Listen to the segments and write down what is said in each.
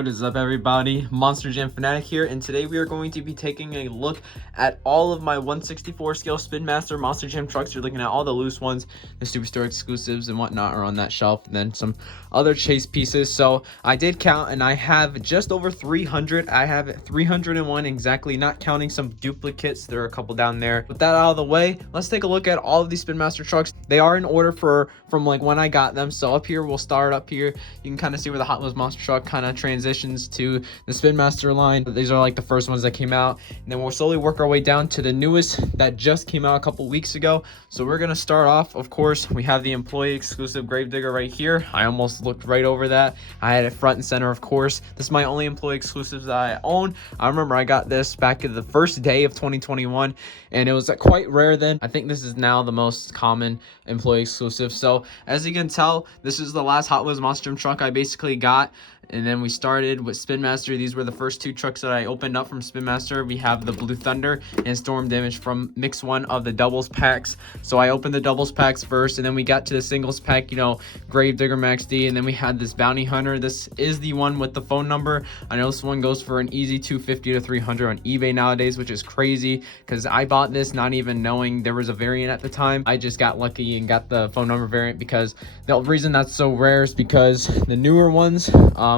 What is up, everybody? Monster Jam Fanatic here, and today we are going to be taking a look at all of my 164 scale Spin Master Monster Jam trucks. You're looking at all the loose ones, the Superstore exclusives and whatnot are on that shelf, and then some other chase pieces. So I did count, and I have just over 300. I have 301 exactly, not counting some duplicates. There are a couple down there. With that out of the way, let's take a look at all of these Spin Master trucks. They are in order from like when I got them. So up here, we'll start up here. You can kind of see where the Hot Wheels Monster Truck kind of transitions to the Spin Master line. These are like the first ones that came out, and then we'll slowly work our way down to the newest that just came out a couple weeks ago. So we're gonna start off, of course, we have the employee exclusive Gravedigger right here. I almost looked right over that. I had it front and center, of course. This is my only employee exclusive that I own. I remember I got this back in the first day of 2021, and it was quite rare then. I think this is now the most common employee exclusive. So as you can tell, this is the last Hot Wheels Monster Jam truck I basically got. And then we started with Spin Master. These were the first two trucks that I opened up from Spin Master. We have the Blue Thunder and Storm Damage from mix one of the doubles packs. So I opened the doubles packs first, and then we got to the singles pack, you know, Gravedigger Max D, and then we had this Bounty Hunter. This is the one with the phone number. I know this one goes for an easy 250 to 300 on eBay nowadays, which is crazy because I bought this not even knowing there was a variant at the time. I just got lucky and got the phone number variant because the reason that's so rare is because the newer ones,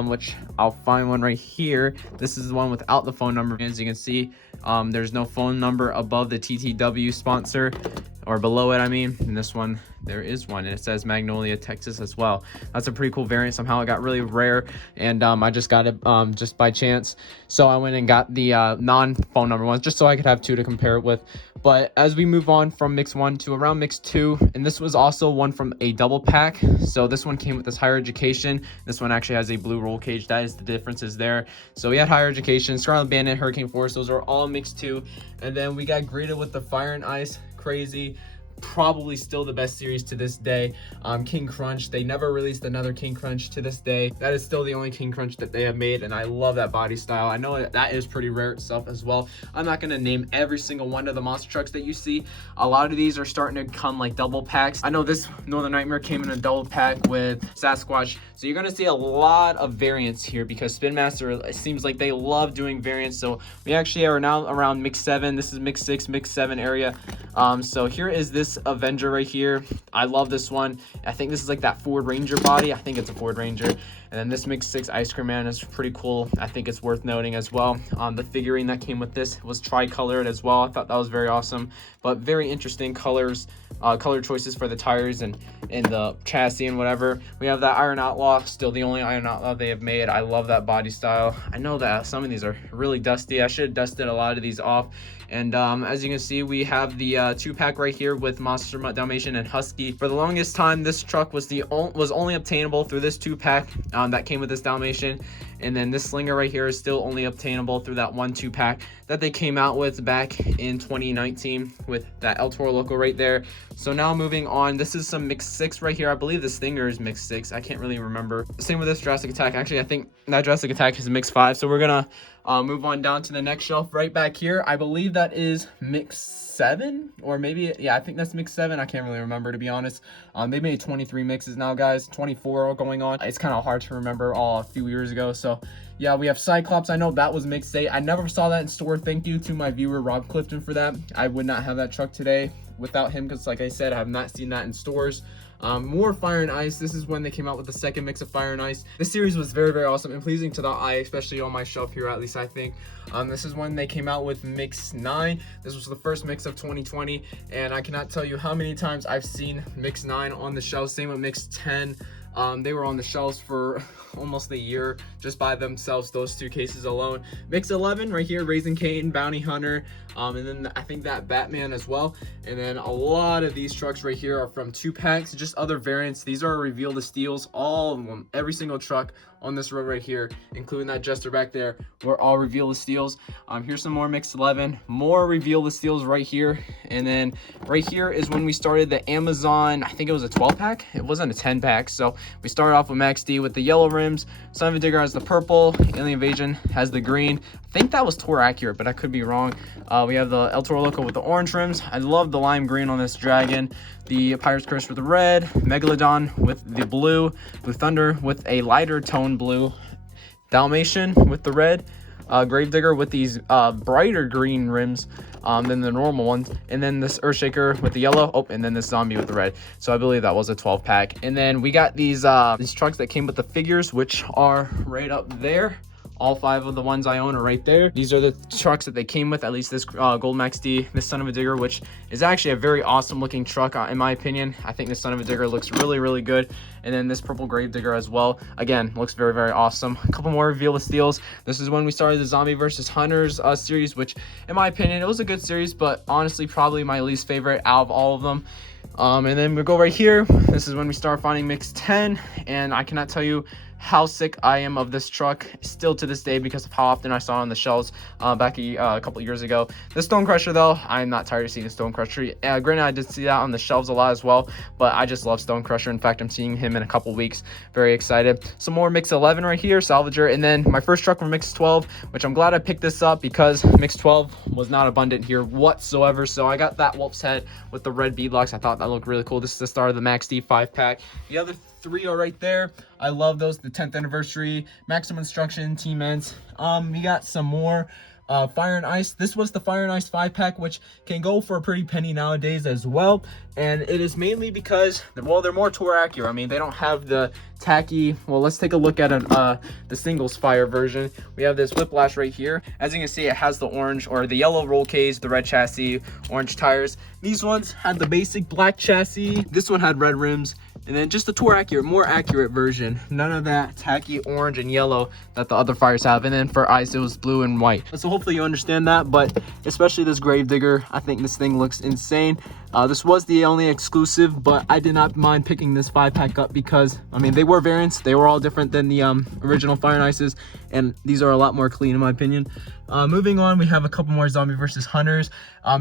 which I'll find one right here. This is the one without the phone number. As you can see, there's no phone number above the TTW sponsor, or below it, I mean. And this one, there is one, and it says Magnolia, Texas as well. That's a pretty cool variant. Somehow it got really rare, and I just got it just by chance. So I went and got the non-phone number ones just so I could have two to compare it with. But as we move on from mix one to around mix two, and this was also one from a double pack. So this one came with this Higher Education. This one actually has a blue roll cage. That is the differences there. So we had Higher Education, Scarlet Bandit, Hurricane Force. Those are all mix two. And then we got greeted with the Fire and Ice. Crazy. Probably still the best series to this day. King Crunch, they never released another King Crunch to this day. That is still the only King Crunch that they have made, and I love that body style. I know that is pretty rare itself as well. I'm not going to name every single one of the monster trucks that you see. A lot of these are starting to come like double packs. I know this Northern Nightmare came in a double pack with Sasquatch, so you're going to see a lot of variants here because Spin Master, it seems like they love doing variants. So we actually are now around mix 7. This is mix 6, mix 7 area. So here is this Avenger right here. I love this one. I think this is like that Ford Ranger body. I think it's a Ford Ranger. And then this mix 6 Ice Cream Man is pretty cool. I think it's worth noting as well. The figurine that came with this was tri-colored as well. I thought that was very awesome, but very interesting colors, color choices for the tires and the chassis and whatever. We have that Iron Outlaw, still the only Iron Outlaw they have made. I love that body style. I know that some of these are really dusty. I should have dusted a lot of these off. And as you can see, we have the 2-pack right here with Monster Mutt Dalmatian and Husky. For the longest time, this truck was only obtainable through this 2-pack that came with this Dalmatian. And then this Slinger right here is still only obtainable through that 1-2-pack that they came out with back in 2019 with that El Toro Loco right there. So now moving on, this is some mix 6 right here. I believe the Stinger is mix 6. I can't really remember. Same with this Jurassic Attack. Actually, I think that Jurassic Attack is mix 5. So we're gonna move on down to the next shelf right back here. I believe that is mix 7, or maybe, yeah, I think that's mix 7. I can't really remember, to be honest. They made 23 mixes now, guys. 24 going on. It's kind of hard to remember all a few years ago. So yeah, we have Cyclops. I know that was mix 8. I never saw that in store. Thank you to my viewer Rob Clifton for that. I would not have that truck today without him because, like I said, I have not seen that in stores. More Fire and Ice. This is when they came out with the second mix of Fire and Ice. This series was very, very awesome and pleasing to the eye, especially on my shelf here, at least I think. This is when they came out with mix 9. This was the first mix of 2020, and I cannot tell you how many times I've seen mix 9 on the shelf. Same with mix 10. They were on the shelves for almost a year just by themselves, those two cases alone. Mix 11 right here, Raising Cain, Bounty Hunter, and then I think that Batman as well. And then a lot of these trucks right here are from 2-packs, just other variants. These are Reveal the Steals, all of them, every single truck on this row right here, including that Jester back there, were all Reveal the Steals. Here's some more mix 11, more Reveal the Steals right here. And then right here is when we started the Amazon, I think it was a 12-pack. It wasn't a 10-pack. So we started off with Max D with the yellow rims. Son of a Digger has the purple. Alien Invasion has the green. I think that was Toro Accurate, but I could be wrong. We have the El Toro Loco with the orange rims. I love the lime green on this Dragon. The Pirate's Curse with the red. Megalodon with the blue. Blue Thunder with a lighter tone blue. Dalmatian with the red, Gravedigger with these brighter green rims than the normal ones, and then this Earthshaker with the yellow, and then this zombie with the red. So I believe that was a 12 pack. And then we got these trucks that came with the figures, which are right up there. All 5 of the ones I own are right there. These are the trucks that they came with, at least this Gold Max D, this Son of a Digger, which is actually a very awesome looking truck in my opinion. I think this Son of a Digger looks really, really good. And then this purple Gravedigger as well. Again, looks very, very awesome. A couple more reveal with steals. This is when we started the Zombie vs. Hunters series, which in my opinion, it was a good series, but honestly, probably my least favorite out of all of them. And then we go right here. This is when we start finding mix 10, and I cannot tell you how sick I am of this truck still to this day because of how often I saw it on the shelves back a couple years ago. The Stone Crusher though, I'm not tired of seeing the Stone Crusher. Granted, I did see that on the shelves a lot as well, but I just love Stone Crusher. In fact, I'm seeing him in a couple weeks. Very excited. Some more mix 11 right here, Salvager, and then my first truck from mix 12, which I'm glad I picked this up because mix 12 was not abundant here whatsoever. So I got that Wolf's Head with the red beadlocks. I thought that looked really cool. This is the start of the Max D 5-pack. The other 3 are right there. I love those. The 10th anniversary, Maximum Instruction, Team Ents. We got some more Fire and Ice. This was the Fire and Ice 5-pack, which can go for a pretty penny nowadays as well. And it is mainly because, well, they're more tour accurate. I mean, they don't have the tacky. Well, let's take a look at the singles fire version. We have this Whiplash right here. As you can see, it has the orange or the yellow roll cage, the red chassis, orange tires. These ones had the basic black chassis. This one had red rims. And then just the tour accurate, more accurate version. None of that tacky orange and yellow that the other fires have. And then for Ice, it was blue and white. So hopefully you understand that, but especially this Gravedigger, I think this thing looks insane. This was the only exclusive, but I did not mind picking this 5-pack up because, I mean, they were variants. They were all different than the original Fire and Ices, and these are a lot more clean in my opinion. Moving on, we have a couple more Zombie vs. Hunters.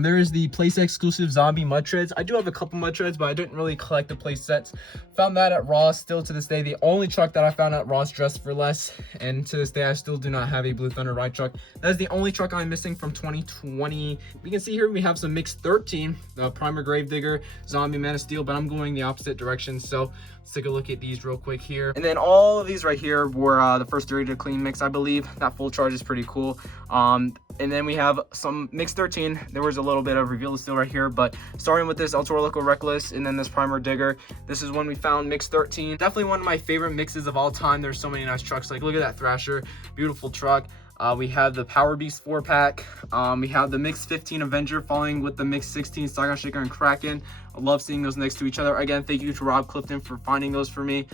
There is the playset exclusive Zombie Mud Treads. I do have a couple Mud Treads, but I didn't really collect the play sets. Found that at Ross. Still to this day, the only truck that I found at Ross dressed for less. And to this day, I still do not have a Blue Thunder ride truck. That is the only truck I'm missing from 2020. We can see here we have some mix 13, the Primer Gravedigger, Zombie Man of Steel, but I'm going the opposite direction. So let's take a look at these real quick here. And then all of these right here were the first Dirty to Clean mix, I believe. That full charge is pretty cool. And then we have some mix 13. There was a little bit of reveal still right here, but starting with this El Toro Loco Reckless and then this Primer Digger, this is when we found mix 13. Definitely one of my favorite mixes of all time. There's so many nice trucks. Like, look at that Thrasher, beautiful truck. We have the Power Beast 4-pack. We have the mix 15 Avenger following with the mix 16 Cyclops Shaker and Kraken. I love seeing those next to each other. Again, thank you to Rob Clifton for finding those for me.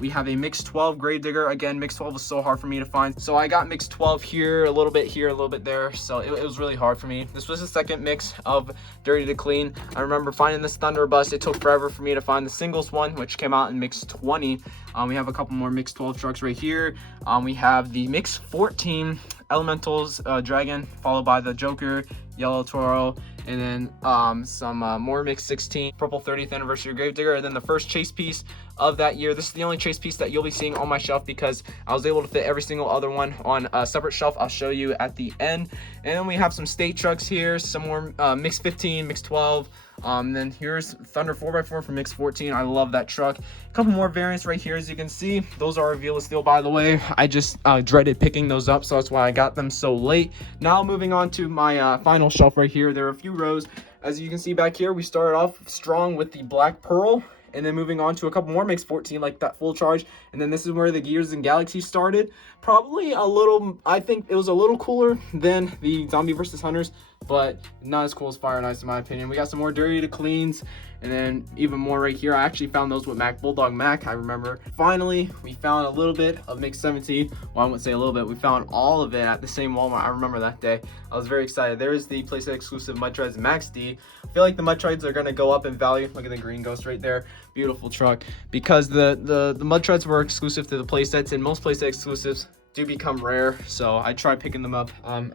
We have a mix 12 Gravedigger. Again, mix 12 was so hard for me to find. So I got mix 12 here, a little bit there. So it was really hard for me. This was the second mix of Dirty to Clean. I remember finding this Thunderbus. It took forever for me to find the singles one, which came out in mix 20. We have a couple more mix 12 trucks right here. We have the mix 14 Elementals Dragon, followed by the Joker, Yellow Toro, and then some more mix 16 Purple 30th Anniversary Gravedigger, and then the first chase piece of that year. This is the only chase piece that you'll be seeing on my shelf because I was able to fit every single other one on a separate shelf. I'll show you at the end. And then we have some state trucks here, some more mix 15, mix 12. Then here's Thunder 4x4 from mix 14. I love that truck. A couple more variants right here, as you can see. Those are reveal steel, by the way. I just dreaded picking those up, so that's why I got them so late. Now moving on to my final shelf right here. There are a few rows. As you can see back here, we started off strong with the Black Pearl, and then moving on to a couple more mix 14, like that full charge. And then this is where the Gears and Galaxies started. Probably a little, I think it was a little cooler than the Zombie vs. Hunters, but not as cool as Fire and Ice in my opinion. We got some more Dirty to Cleans, and then even more right here. I actually found those with Bulldog Mac, I remember. Finally, we found a little bit of mix 17. Well, I wouldn't say a little bit. We found all of it at the same Walmart. I remember that day. I was very excited. There's the playset exclusive Mud Treads Max D. I feel like the Mud Treads are going to go up in value. Look at the green ghost right there. Beautiful truck. Because the Mud Treads were exclusive to the playsets, and most playset exclusives do become rare, so I try picking them up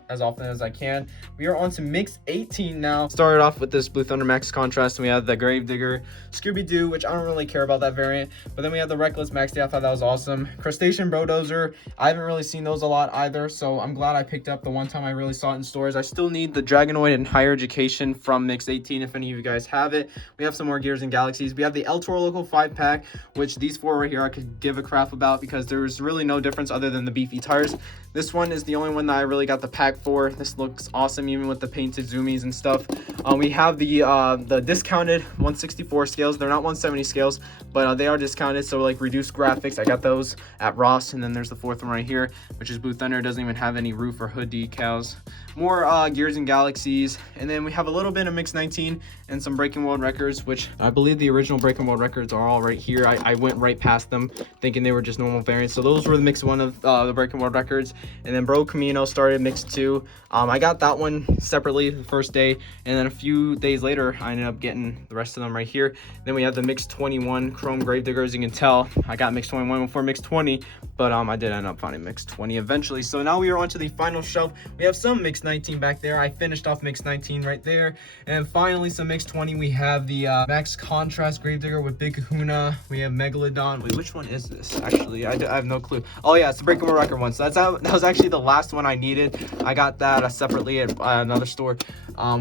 as often as I can. We are on to mix 18 now. Started off with this Blue Thunder Max Contrast, and we have the Gravedigger, Scooby-Doo, which I don't really care about that variant, but then we have the Reckless Max D. I thought that was awesome. Crustacean Brodozer, I haven't really seen those a lot either, so I'm glad I picked up the one time I really saw it in stores. I still need the Dragonoid and Higher Education from mix 18 if any of you guys have it. We have some more Gears and Galaxies. We have the El Toro Loco 5-pack, which these four right here I could give a crap about because there's really no difference other than the beefy tires. This one is the only one that I really got the pack for. This looks awesome even with the painted zoomies and stuff. We have the discounted 164 scales. They're not 170 scales, but they are discounted, so like reduced graphics. I got those at Ross. And then there's the fourth one right here, which is Blue Thunder. It doesn't even have any roof or hood decals. More Gears and Galaxies, and then we have a little bit of Mix 19 and some Breaking World Records, which I believe the original Breaking World Records are all right here. I went right past them thinking they were just normal variants. So those were the Mix 1 of the Breaking World Records. And then Bro Camino started Mix 2. I got that one separately the first day, and then a few days later I ended up getting the rest of them right here. Then we have the Mix 21 Chrome Gravedigger. As you can tell, I got Mix 21 before Mix 20, but I did end up finding Mix 20 eventually. So now we are on to the final shelf. We have some Mix 19 back there. I finished off Mix 19 right there, and finally some Mix 20. We have the Max Contrast Gravedigger with Big Kahuna. We have Megalodon. Wait, which one is this? Actually, I have no clue. Oh yeah, it's the Breaking World Record one. So that was actually the last one I needed. I got that separately at another store.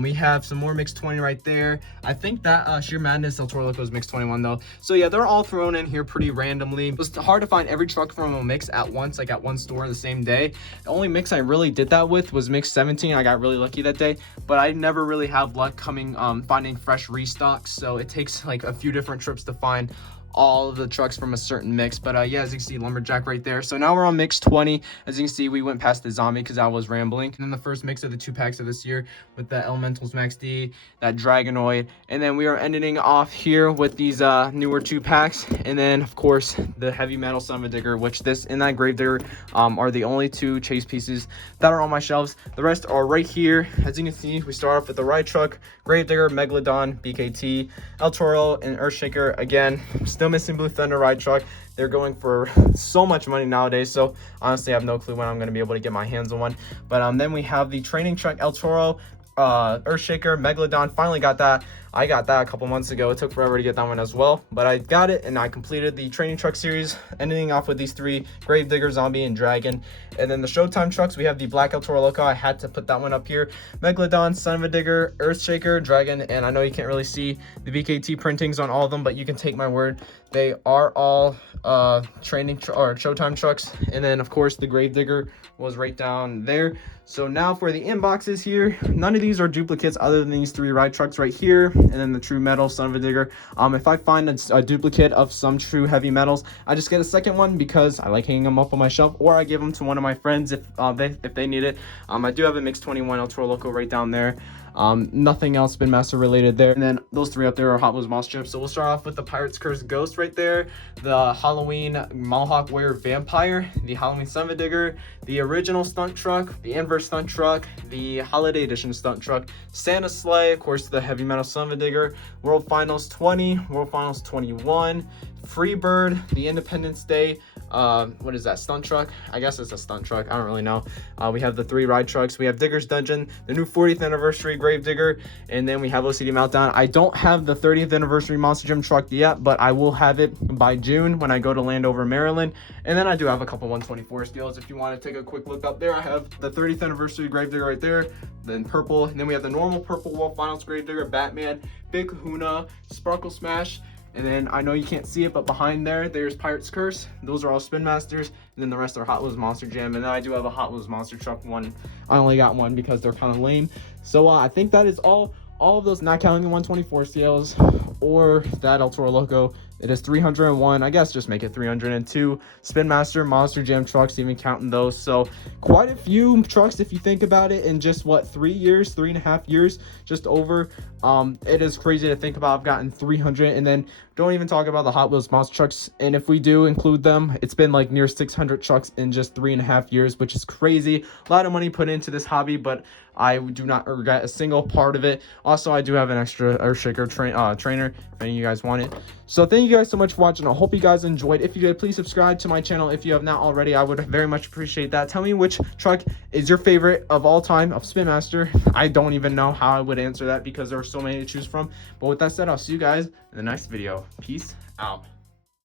We have some more Mix 20 right there. I think that Sheer Madness El Toro Loco is Mix 21 though. So yeah, they're all thrown in here pretty randomly. It was hard to find every truck from a mix at once, like at one store the same day. The only mix I really did that with was Mix 17. I got really lucky that day, but I never really have luck finding fresh restocks. So it takes like a few different trips to find all of the trucks from a certain mix. But yeah, as you can see, Lumberjack right there. So now we're on Mix 20. As you can see, we went past the Zombie because I was rambling. And then the first mix of the 2 packs of this year with the Elementals Max D, that Dragonoid, and then we are ending off here with these newer 2 packs, and then of course the Heavy Metal Son of a Digger, which this and that Gravedigger are the only 2 chase pieces that are on my shelves. The rest are right here. As you can see, we start off with the Ride Truck, Gravedigger, Megalodon, BKT, El Toro, and Earthshaker. Again, still missing Blue Thunder Ride Truck. They're going for so much money nowadays, so honestly I have no clue when I'm going to be able to get my hands on one. But then we have the Training Truck, El Toro, Earthshaker, Megalodon. Finally got that. I got that a couple months ago. It took forever to get that one as well, but I got it, and I completed the Training Truck series, ending off with these 3, Gravedigger, Zombie, and Dragon. And then the Showtime Trucks, we have the Black El Toro Loco. I had to put that one up here. Megalodon, Son of a Digger, Earthshaker, Dragon, and I know you can't really see the BKT printings on all of them, but you can take my word. They are all Showtime Trucks. And then, of course, the Gravedigger was right down there. So now for the inboxes here, none of these are duplicates other than these 3 Ride Trucks right here, and then the True Metal Son of a Digger. If I find a duplicate of some true heavy metals, I just get a second one because I like hanging them up on my shelf, or I give them to one of my friends if they need it. I do have a Mix 21 El Toro Loco right down there. Nothing else Spin Master related there. And then those 3 up there are Hot Wheels Monster Chips. So we'll start off with the Pirate's Curse Ghost right there, the Halloween Mohawk Warrior Vampire, the Halloween Son of a Digger, the original Stunt Truck, the Inverse Stunt Truck, the Holiday Edition Stunt Truck, Santa Sleigh, of course the Heavy Metal Son of a Digger, World Finals 20, World Finals 21, Freebird, the Independence Day, what is that, Stunt Truck? I guess it's a Stunt Truck, I don't really know. We have the 3 Ride Trucks, we have Digger's Dungeon, the new 40th anniversary Gravedigger, and then we have OCD Meltdown. I don't have the 30th anniversary Monster Jam truck yet, but I will have it by June when I go to Landover, Maryland. And then I do have a couple 124 scales. If you want to take a quick look up there, I have the 30th anniversary Gravedigger right there, then purple, and then we have the normal purple World Finals Gravedigger, Batman, Big Kahuna, Sparkle Smash. And then I know you can't see it, but behind there's Pirate's Curse. Those are all Spin Masters. And then the rest are Hot Wheels Monster Jam. And then I do have a Hot Wheels Monster Truck one. I only got one because they're kind of lame. So I think that is all of those, not counting the 124 scales or that El Toro Loco. It is 301. I guess just make it 302 Spin Master Monster Jam trucks, even counting those. So quite a few trucks if you think about it in just what, 3.5 years, just over. It is crazy to think about. I've gotten 300, and then don't even talk about the Hot Wheels Monster Trucks. And if we do include them, it's been like near 600 trucks in just 3.5 years, which is crazy. A lot of money put into this hobby, but I do not regret a single part of it. Also, I do have an extra Earthshaker trainer if any of you guys want it. So thank you guys so much for watching. I hope you guys enjoyed. If you did, please subscribe to my channel if you have not already. I would very much appreciate that. Tell me which truck is your favorite of all time of Spin Master. I don't even know how I would answer that because there are so many to choose from. But with that said, I'll see you guys in the next video. Peace out.